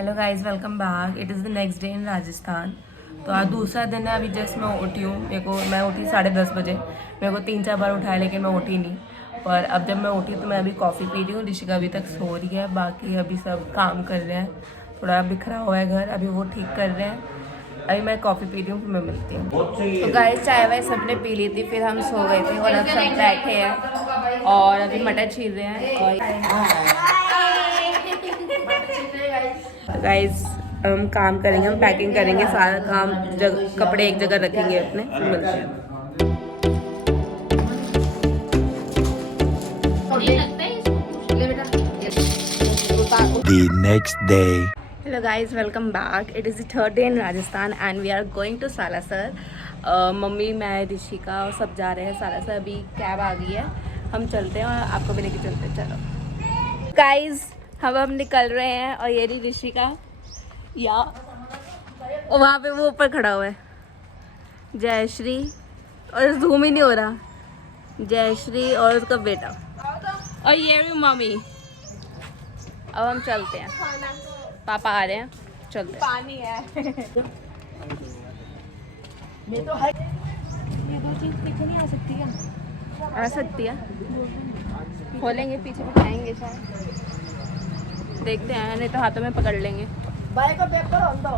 Hello guys, welcome back. It is the next day in Rajasthan. तो आज दूसरा दिन है। अभी जस्ट मैं उठी हूँ। मैं उठी 10:30 बजे। मेरे को 3-4 बार उठाया लेकिन मैं उठी नहीं। पर अब जब मैं उठी तो मैं अभी कॉफ़ी पी रही हूँ। ऋषिका अभी तक सो रही है, बाकी अभी सब काम कर रहे हैं। थोड़ा बिखरा हुआ है घर, अभी वो ठीक कर रहे हैं। अभी मैं कॉफ़ी पी रही हूँ, फिर मैं मिलती हूँ। तो गाइस, चाय वाय सबने पी ली थी, फिर हम सो गए थे और अब सब बैठे हैं और अभी मटर छील रहे हैं। और गाइस हम काम करेंगे, हम पैकिंग करेंगे, सारा काम कपड़े एक जगह रखेंगे अपने, फिर मिलते हैं। The next day. Hello guys, welcome back. It is the third day in Rajasthan and we are going to Salasar. Mummy, मैं, ऋषिका और सब जा रहे हैं सालासर। अभी कैब आ गई है, हम चलते हैं और आपको भी लेके चलते हैं। चलो गाइस, हम निकल रहे हैं और ये रही ऋषिका या वहाँ पे वो ऊपर खड़ा हुआ है जयश्री, और जूम ही नहीं हो रहा। जयश्री और उसका बेटा और ये भी मम्मी। अब हम चलते हैं, पापा आ रहे हैं, चलते हैं। पानी है ये तो है। ये दो चीज पीछे नहीं आ सकती क्या? आ सकती है, खोलेंगे पीछे बिठाएंगे शायद, देखते हैं, नहीं तो हाथों में पकड़ लेंगे। बाइक को बैक करो हम दो।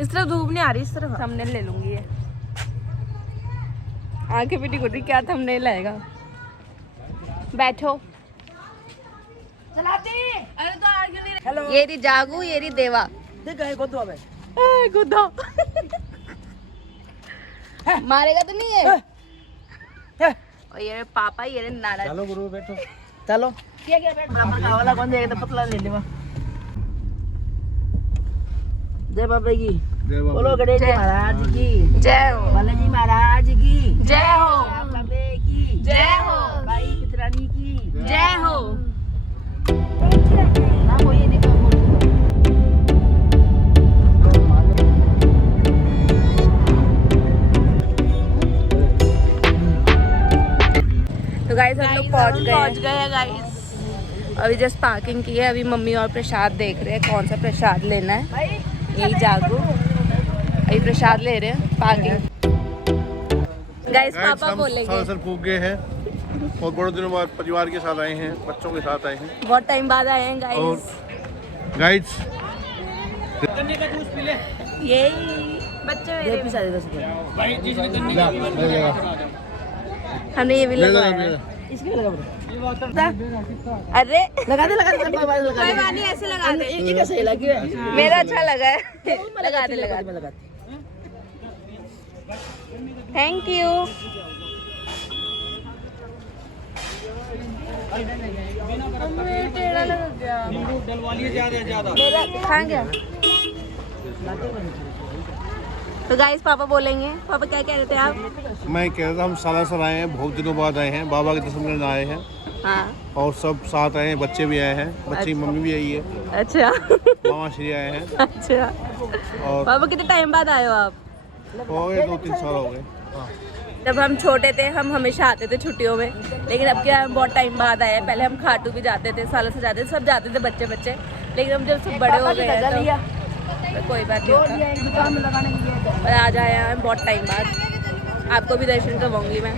इस तरफ धूप नहीं आ रही, इस तरफ थंबनेल ले लूंगी। ये आंखें पिटी गुटी, क्या थंबनेल आएगा। बैठो। चलाती। अरे तो आगे नहीं। हेलो, ये री जागू, ये री देवा। देख गए गुद्दो में। ए गुद्दो। मारेगा तो नहीं है? और ये पापा, ये रे नाना। चलो गुरु बैठो। चलो। क्या क्या बैठ। पापा वाला कौन देगा तो पतला ले लेवा। जय बाबा की। बोलो गणेश महाराज की जय हो। बालाजी महाराज की जय हो। बाबे की जय हो। भाई पितरानी की जय हो। तो गाइस, हम लोग पहुंच गए हैं गाइस। अभी जस्ट पार्किंग की है। अभी मम्मी और प्रसाद देख रहे हैं कौन सा प्रसाद लेना है। यही जागू अभी प्रसाद ले रहे हैं। पार्किंग गाइस, पापा बोलेंगे। सालासर पहुंच गए हैं और बड़े दिनों बाद परिवार के साथ आए हैं, बच्चों के साथ आए हैं। बहुत टाइम बाद आए हैं गाइस। और गाइस गन्ने का जूस पी ले। यही बच्चे मेरे भाई जिसने गन्ने का हमने ये भी लगवाया। इसके लगा अरे लगा दे कोई बात नहीं, ऐसे लगा दे। ये कैसे सही लगी है? मेरा अच्छा लगा है। लगा दे। Thank you. टेढ़ा लग गया। डलवा लिए ज्यादा मेरा कहाँ गया? तो गाइस, पापा बोलेंगे। पापा क्या कह रहे थे आप? मैं कह रहा था हम सालासर आए हैं, बहुत दिनों बाद आए हैं, बाबा के दर्शन करने आए हैं। हाँ। और सब साथ आए हैं, बच्चे भी आए हैं, बच्चे की मम्मी भी आई है, अच्छा। मामा श्री आए हैं। अच्छा। और पापा कितने टाइम बाद आए हो आप? हो गए 2-3 साल हो गए। जब हम छोटे थे हम हमेशा आते थे छुट्टियों में, लेकिन अब क्या हम बहुत टाइम बाद आए हैं। पहले हम खाटू भी जाते थे, सालासर जाते थे, सब जाते थे बच्चे। लेकिन हम जब सब बड़े हो गए हैं तो कोई बात नहीं होता। पर आज आया है बहुत टाइम बाद। आपको भी दर्शन करवाऊंगी मैं।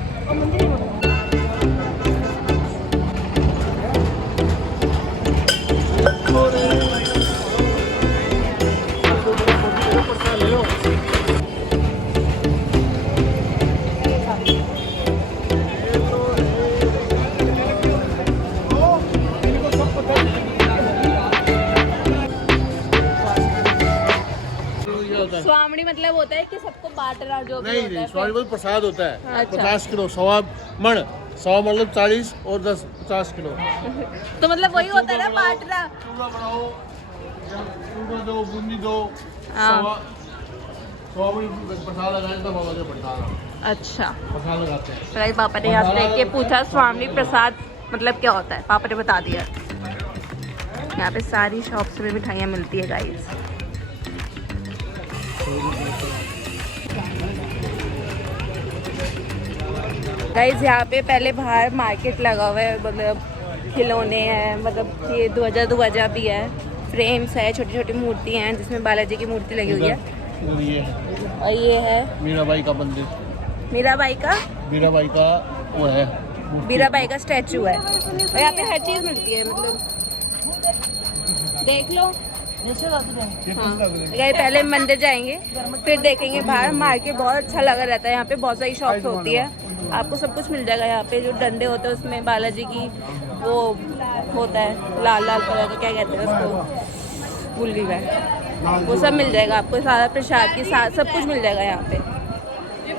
स्वामणी मतलब होता है कि सबको बांटना, जो भी होता है। स्वामी प्रसाद होता है। अच्छा। 50 किलो, 1.25 मण, 100 मतलब 40 और 50 किलो। तो मतलब वही होता है ना, बांटना। चूड़ा बनाओ, चूड़ा दो, बूंदी दो, हाँ। 100 प्रसाद लगाए तो बाबा के प्रसाद। अच्छा, प्रसाद लगाते हैं। तो पापा ने यहाँ से देख के पूछा स्वामी प्रसाद मतलब क्या होता है। पापा ने बता दिया। यहाँ पे सारी शॉप्स में मिठाइयाँ मिलती है गाइस। गाइस यहाँ पे पहले बाहर मार्केट लगा हुआ है, मतलब खिलौने हैं, मतलब ये ध्वजा भी है, फ्रेम्स है, छोटी छोटी मूर्ति हैं जिसमें बालाजी की मूर्ति लगी हुई है। इधर ये है और ये है मीराबाई का मंदिर, मीराबाई का वो है मीराबाई का स्टैचू है। और यहाँ पे हर चीज़ मिलती है, मतलब देख लो। हाँ, गए पहले मंदिर जाएंगे, फिर देखेंगे बाहर। मार्केट बहुत अच्छा लगा रहता है यहाँ पे, बहुत सारी शॉप्स होती है, आपको सब कुछ मिल जाएगा यहाँ पे। जो डंडे होते हैं उसमें बालाजी की वो होता है लाल लाल कलर का, क्या कहते हैं उसको, भूल गई मैं, वो सब मिल जाएगा आपको। सारा प्रसाद के साथ सब कुछ मिल जाएगा यहाँ पे।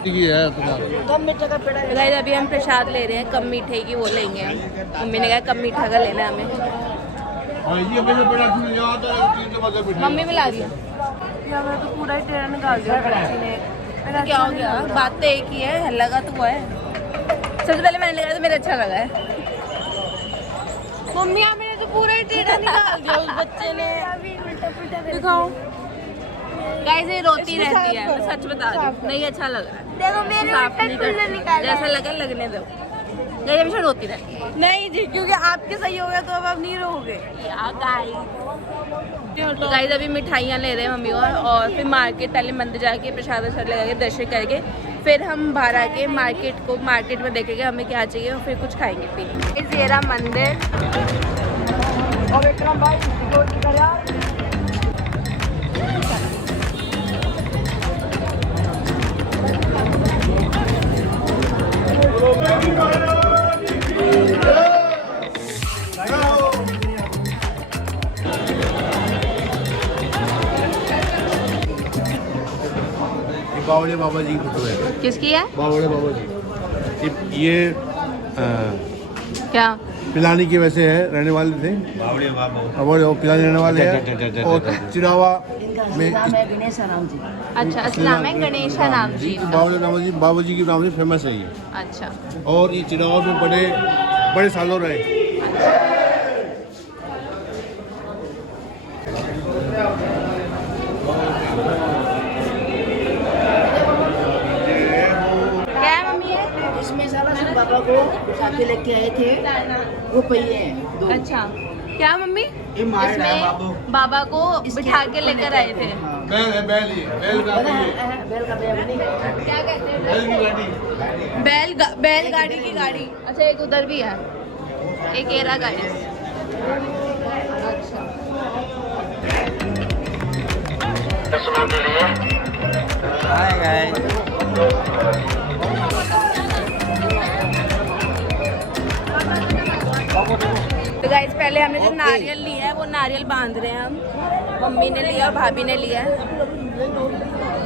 है तुम्हारा। तो गाइस अभी हम प्रसाद ले रहे हैं, कम मीठे की वो लेंगे हम। मम्मी ने कहा कम मीठा का लेना है हमें। मम्मी मिला दिया यार, तो पूरा ही टेढ़ा निकाल दिया बच्ची ने। तो क्या हो गया, बात तो एक ही है, लगा तो वो है। सबसे पहले मैंने लगाया तो मेरा अच्छा लगा है। मम्मी आप मैंने तो पूरा ही टेढ़ा निकाल दिया उस बच्चे ने। दिखाओ गाइस, ये रोती रहती है, मैं सच बता रही हूँ, नहीं अच्छा लग रहा है। देखो मेरे जैसा लगा लगने दो। ये हमेशा रोती रहती है। नहीं जी, क्योंकि आपके सही हो गया तो अब आप नहीं रहोगे। तो गाइस अभी मिठाइयाँ ले रहे हैं मम्मी और फिर मार्केट, पहले मंदिर जाके प्रसाद वसाद लगा के दर्शन करके फिर हम बाहर आके मार्केट में देखेंगे हमें क्या चाहिए और फिर कुछ खाएंगे पीएंगे। ये रहा मंदिर। बावड़े बाबा जी की फोटो है। किसकी है? बावड़े बाबा जी। ये क्या पिलानी के वैसे है, रहने वाले थे बावड़े बाबा, वो पिलानी रहने वाले हैं। और चिरावा में अच्छा, असली नाम है गणेशा नाम जी। बावड़े बाबा जी की नाम से फेमस है ये। अच्छा, और ये चिरावा में बड़े सालों रहे। बाबा को साथे लेके आए थे, वो पहिए हैं दो। अच्छा, क्या मम्मी? इसमें बाबा को बिठा के लेकर आए थे। बैल है, बैल बैल का बैल नहीं, क्या कहते हैं? बैलगाड़ी की गाड़ी। अच्छा, एक उधर भी है, एक एरा गाड़ी। अच्छा, तो गाइस पहले हमने जो नारियल लिया है वो नारियल बांध रहे हैं हम। मम्मी ने लिया और भाभी ने लिया है,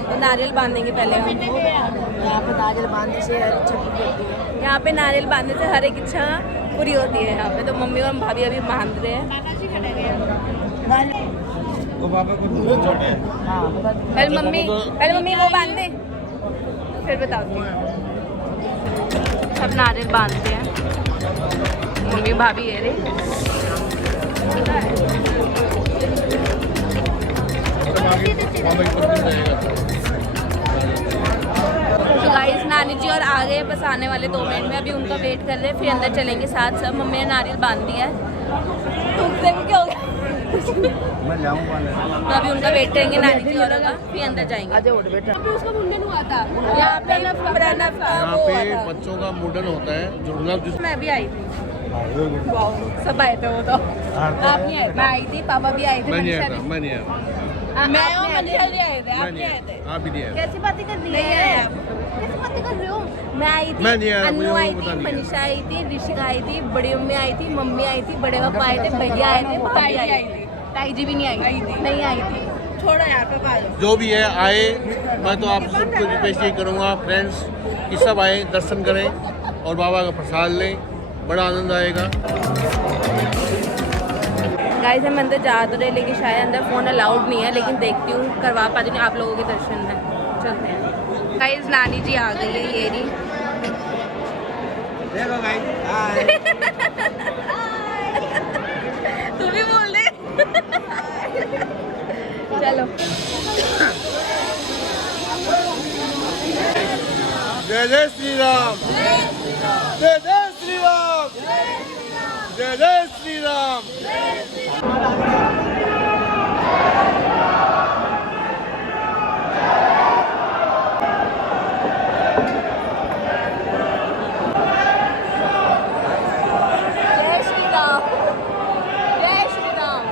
तो नारियल बांधेंगे पहले हम। यहाँ पे नारियल बांधने से अच्छा होती है। यहाँ पे नारियल बांधने से हर एक इच्छा पूरी होती है यहाँ पे। तो मम्मी और भाभी अभी बांध रहे हैं। पहले मम्मी वो बांध दे, फिर बताओ। सब नारियल बांधते हैं, मम्मी भाभी है रे। तो गाइस नानी जी और आ गए, बस आने वाले 2 मिनट में। अभी उनका वेट कर रहे हैं, फिर अंदर चलेंगे साथ सब। मम्मी ने नारियल बांध दिया है, तो क्या हो गया? तो अभी उनका वेट करेंगे नानी जी और का, फिर अंदर जाएंगे। उसका मुंडन हुआ था यहाँ पे, यहाँ पे बच्चों का मुंडन होता है, जुड़ना। मैं भी आई थी, सब आए थे वो तो। आप नहीं आए? मैं आई थी, पापा भी आए थे। मैं नहीं आया, मैं और मनीषा भी आए थे। आप नहीं आए थे? आप भी नहीं आए। कैसी बातें कर रही है? कैसी बातें कर रही हो? मैं आई थी, मैं नहीं आया, अन्नू मुझे आई वो थी, पता नहीं है। मनीषा आई थी, ऋषिका आई थी, बड़ी मम्मी आई थी, मम्मी आई थी, बड़े पापा आए थे, भैया आए थे, भाभी आई थी, ताई जी भी नहीं आई थी। नहीं आई थी, छोड़ो यार पापा। जो भी है आए, मैं तो आप सबको रिक्वेस्ट ये करूँगा फ्रेंड्स कि सब आए, दर्शन करें और बाबा का प्रसाद लें, बड़ा आनंद आएगा। गाइस हम अंदर जा तो रहे, लेकिन शायद अंदर फ़ोन अलाउड नहीं है, लेकिन देखती हूँ करवा पाती हूँ आप लोगों के दर्शन में। चलते हैं। गाइस नानी जी आ गई है, ये रही। देखो गाइस, तू भी बोल दे। चलो, जय जय श्री राम, जय जय श्री राम। जय जय श्री राम। जय श्री राम, जय श्री राम।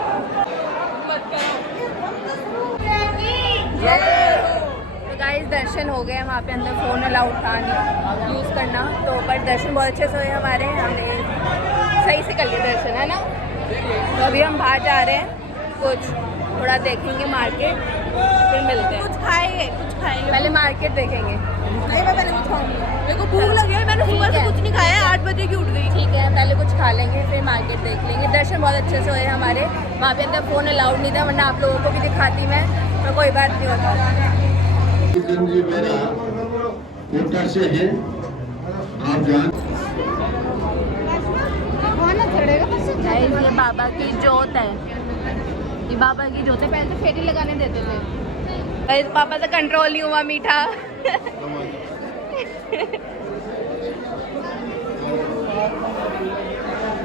तो गाइस दर्शन हो गए, वहाँ पे अंदर फ़ोन अलाउड था नहीं यूज़ करना, तो पर दर्शन बहुत अच्छे से हुए हमारे, हमने सही से कर लिए दर्शन, है ना। तो अभी हम बाहर जा रहे हैं, कुछ थोड़ा देखेंगे मार्केट, फिर मिलते हैं। कुछ खाएंगे पहले मार्केट देखेंगे। नहीं मैं पहले कुछ खाऊंगी, मेरे को भूख लगी है, मैंने सुबह से कुछ नहीं खाया, 8 बजे की उठ गई। ठीक है, पहले कुछ खा लेंगे फिर मार्केट देख लेंगे। दर्शन बहुत अच्छे से हुए हमारे, वहाँ पे अंदर फ़ोन अलाउड नहीं था, वरना आप लोगों को भी दिखाती मैं, तो कोई बात नहीं होता। जी मेरा कोटा से है, आप जान। ये बाबा की जोत है, ये बाबा की जोत है, पहले तो फेरी लगाने देते थे, गाइस पापा से कंट्रोल नहीं हुआ मीठा।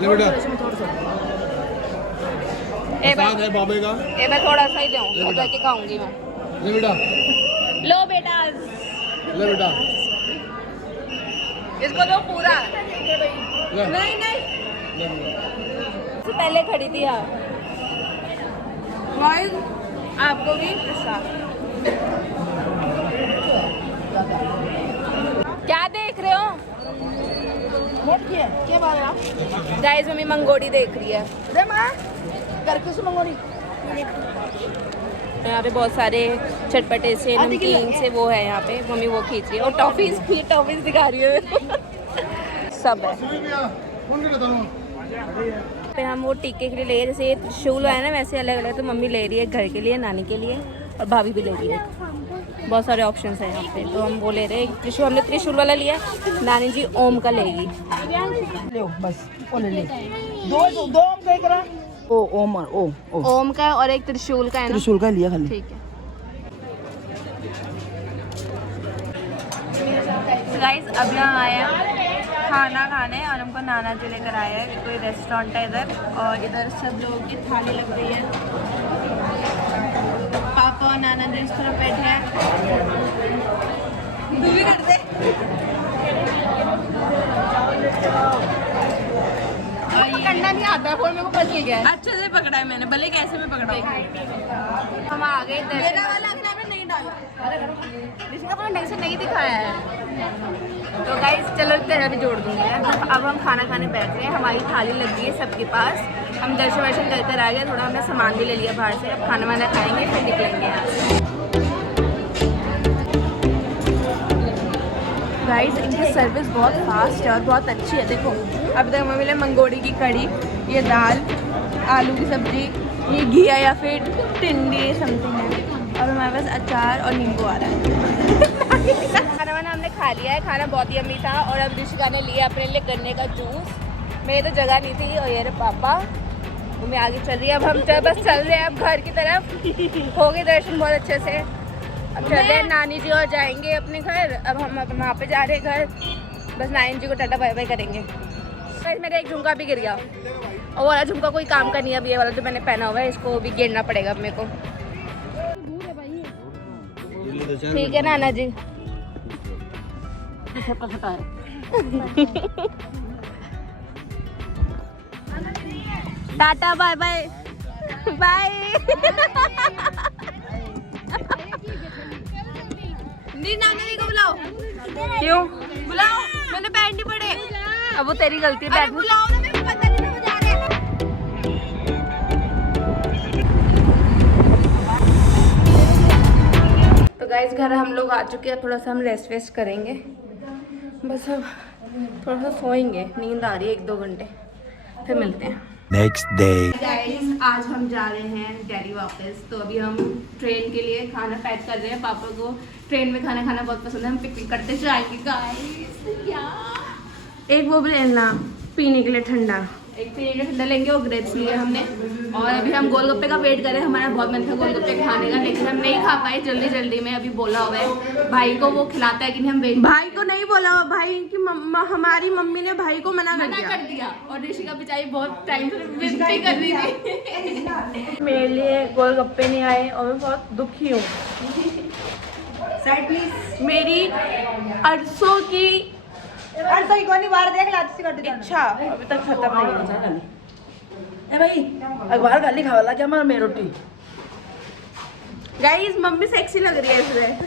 ले बेटा, ए प्रसाद है बाबे का। मैं थोड़ा सा ही दूँ, तो जाके खाऊंगी मैं। ले बेटा, लो बेटा, ले बेटा, इसको दो पूरा। ले। नहीं नहीं, ले बेटा। से पहले खड़ी थी यार। गाइस आपको भी प्रसाद। क्या देख रहे हो? क्या बात है? गाइस मम्मी मंगोड़ी देख रही है। अरे माँ करके सुनो मोरी। यहाँ पे बहुत सारे चटपटे से नमकीन से वो है, यहाँ पे मम्मी वो खींच रही है, और टॉफीज दिखा रही है मेरे को। सब है पे। हम वो टीके के लिए ले, जैसे ये त्रिशूल है ना, वैसे अलग अलग, तो मम्मी ले रही है घर के लिए, नानी के लिए, और भाभी भी ले रही है। बहुत सारे ऑप्शंस हैं यहाँ पे, तो हम वो ले रहे हैं। त्रिशूल हमने त्रिशूल वाला लिया, नानी जी ओम का लेगी। ले बस वो ले ले। दो देख रहा। ओ ओमर ओ ओम का और एक त्रिशूल का है ना। त्रिशूल का लिया खाली। ठीक है। गाइस अभी हम आए हैं खाना खाने, और हमको नाना जी लेकर आए हैं, कोई रेस्टोरेंट है इधर, और इधर सब लोगों की थाली लग रही है। पापा और नाना जी इस तरफ बैठे हैं। तू भी कर दे। करना नहीं आता, फोन मेरे को पता ही गया। अच्छे से पकड़ा है मैंने, भले कैसे भी पकड़ा। हम आ गए, मेरा वाला आपने नहीं डाला, जिसका फोन ढंग से नहीं दिखाया है। तो गाइस चलो तेरा भी जोड़ दूंगी। अब हम खाना खाने बैठ रहे हैं, हमारी थाली लग गई है सबके पास। हम दर्शन वर्शन कर कर आ गए, थोड़ा हमने सामान भी ले लिया बाहर से। अब खाना वाना खाएंगे फिर निकलेंगे यहाँ से। गाइस इनकी सर्विस बहुत फास्ट है और बहुत अच्छी है। देखो अब तक हमें मिले मंगोड़ी की कड़ी, ये दाल, आलू की सब्जी, ये घिया या फिर टिंडी समथिंग है, और हमारे पास अचार और नींबू आ रहा है। खाना वाना हमने खा लिया है, खाना बहुत ही अम्मी था। और अब ऋषिका ने लिया अपने लिए गन्ने का जूस, मेरी तो जगह नहीं थी। और ये रहे पापा, मम्मी आगे चल रही है। अब हम बस चल रहे हैं अब घर की तरफ। हो गए दर्शन बहुत अच्छे से, अब चल रहे हैं नानी जी और जाएंगे अपने घर। अब हम वहाँ पे जा रहे हैं घर, बस नानी जी को टाटा बाय बाय करेंगे। मेरा एक झुमका भी गिर गया, और वाला झुमका कोई काम का नहीं है। अब ये वाला जो मैंने पहना हुआ है, इसको भी गिरना पड़ेगा अब मेरे को। ठीक है नाना जी। Tata bye bye bye. नहीं नाना जी को बुलाओ। क्यों बुलाओ? मैंने पैंट नहीं पड़े। अब वो तेरी गलती है, पैंट बुलाओ ना, मेरे को पता नहीं था वो जा रहे हैं। तो गाइस घर हम लोग आ चुके हैं, थोड़ा सा हम रेस्ट वेस्ट करेंगे, बस अब थोड़ा सा सोएंगे, नींद आ रही है 1-2 घंटे, फिर मिलते हैं। Next day. गाइस आज हम जा रहे हैं दिल्ली वापस। तो अभी हम ट्रेन के लिए खाना पैक कर रहे हैं। पापा को ट्रेन में खाना खाना बहुत पसंद है, हम पिकनिक करते जाएंगे गाइस। एक वो भी लेना पीने के लिए ठंडा, एक से एक ठंडा लेंगे और ग्रेप्स लिए हमने। और अभी हम गोलगप्पे का वेट कर रहे हैं, हमारा बहुत मन था गोलगप्पे खाने का, लेकिन हम नहीं खा पाए जल्दी में। अभी बोला हुआ है भाई को, वो खिलाता है कि नहीं, हम वेट। भाई को नहीं बोला हुआ, भाई की हमारी मम्मी ने भाई को मना कर दिया। और ऋषिका बेचारी बहुत टाइम से विनती कर रही थी। मेरे लिए गोलगप्पे नहीं आए और मैं बहुत दुखी हूँ। Side please. मेरी अरसों की इच्छा अभी तक खत्म नहीं हुई। ए भाई अखबार खाली खावाला क्या मार मेरी रोटी। गाइस मम्मी सेक्सी लग रही है इसमें।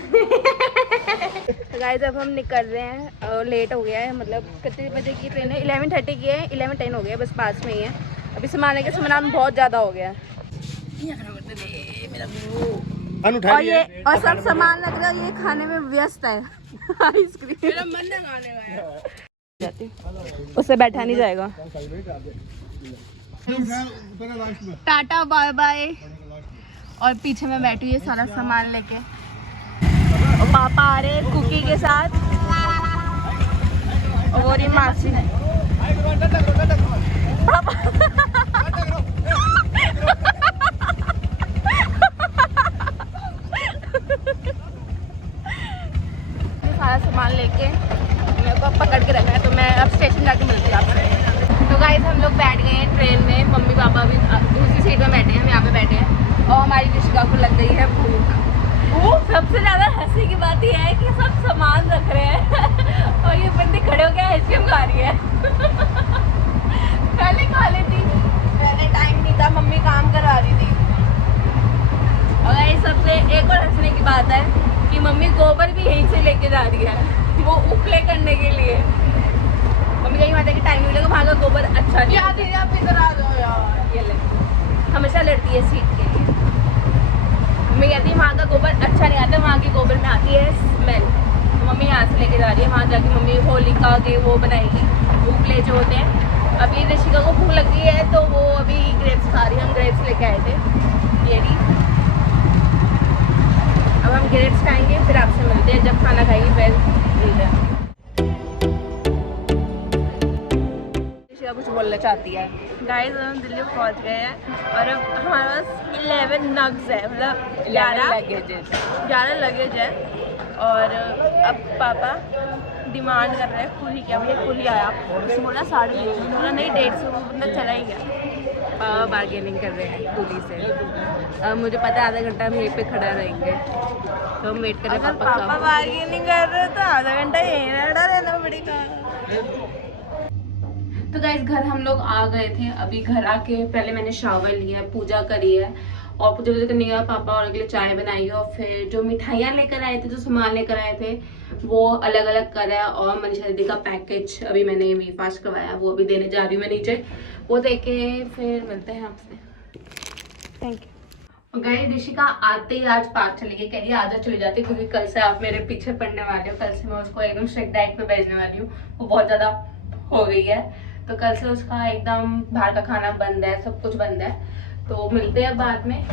गाइस अब हम निकल रहे हैं और लेट हो गया है, मतलब कितने बजे की ट्रेन है? 11:30 की है, 11:10 हो गया, बस पास में ही है। अभी सामान के सामान बहुत ज़्यादा हो गया है और ये और सब सामान लग रहा है, ये खाने में व्यस्त है। आइसक्रीम मेरा मन है खाने का, उससे बैठा नहीं जाएगा। Tata bye bye. और पीछे में बैठी हुई है सारा सामान लेके, और पापा आ रहे हैं कुकी के साथ, और वो रही मासी। सारा सामान लेके मेरे को पकड़ के रखा है, तो मैं अब स्टेशन जाके मिलती हूँ आपसे। तो गाइस हम लोग बैठ गए हैं ट्रेन में, मम्मी पापा भी दूसरी सीट में बैठे हैं, हम यहाँ पे बैठे हैं। और हमारी ऋषिका को लग गई है भूख। सबसे ज़्यादा हंसी की बात यह है कि सब सामान रख रहे हैं और ये बंदी खड़े होकर आइसक्रीम खा रही है। पहले खा लेती, पहले टाइम नहीं था, मम्मी काम करा रही थी। और गाइस सबसे एक और हंसने की बात है कि मम्मी गोबर भी यहीं से लेके जा रही है, वो उपले करने के लिए। मम्मी कहीं बात है कि टाइम मिलेगा, वहाँ का गोबर अच्छा नहीं। याद है आप इधर आ जाओ यार, ये ले हमेशा लड़ती है सीट के लिए। मम्मी कहती है वहाँ का गोबर अच्छा नहीं आता, वहाँ के गोबर में आती है स्मेल। तो मम्मी यहाँ से लेके जा रही है, वहाँ जाके मम्मी होलिका के वो बनाएगी, उपले जो होते हैं। अभी ऋषिका को भूख लगी है तो वो अभी ग्रेप्स खा रही है, हम ग्रेप्स लेके आए थे, ये भी। अब हम ग्रेप्स खाएंगे, फिर आपसे मिलते हैं जब खाना खाएंगे, फिर मिलते हैं। ऋषिका कुछ बोलना चाहती है। गाइस हम दिल्ली पहुंच गए हैं और अब हमारे पास 11 नग्स है, मतलब 11 लगेज है। और अब पापा डिमांड कर रहे हैं कुली, क्या भैया कुली आया, उसने बोला 350, बोला नहीं 150, वो बंदा चला ही गया। पापा बार्गेनिंग कर रहे हैं कुली से। अब मुझे पता है आधा घंटा हम यहीं पे खड़ा रहेंगे, तो हम वेट कर रहे हैं। पापा बार्गेनिंग कर रहे हैं तो आधा घंटा यहीं रहना पड़ेगा। तो गाइस घर हम लोग आ गए थे। अभी घर आके पहले मैंने शावर लिया है, पूजा करी है, और पूजा करने के बाद पापा और के लिए चाय बनाई है, और फिर जो मिठाइयाँ लेकर आए थे, जो सामान लेकर आए थे, वो अलग अलग करा। और मनीषा दीदी का पैकेज अभी मैंने वी फास्ट करवाया, वो अभी देने जा रही हूँ मैं नीचे, वो देके फिर मिलते हैं आपसे। Thank you. और गाइस ऋषिका आते ही आज पार्क चली गई, कह रही आदत चली जाती, क्योंकि कल से आप मेरे पीछे पड़ने वाले हो। कल से मैं उसको एकदम स्ट्रिक्ट डाइट पे भेजने वाली हूँ, वो बहुत ज़्यादा हो गई है। तो कल से उसका एकदम बाहर का खाना बंद है, सब कुछ बंद है। तो मिलते हैं बाद में।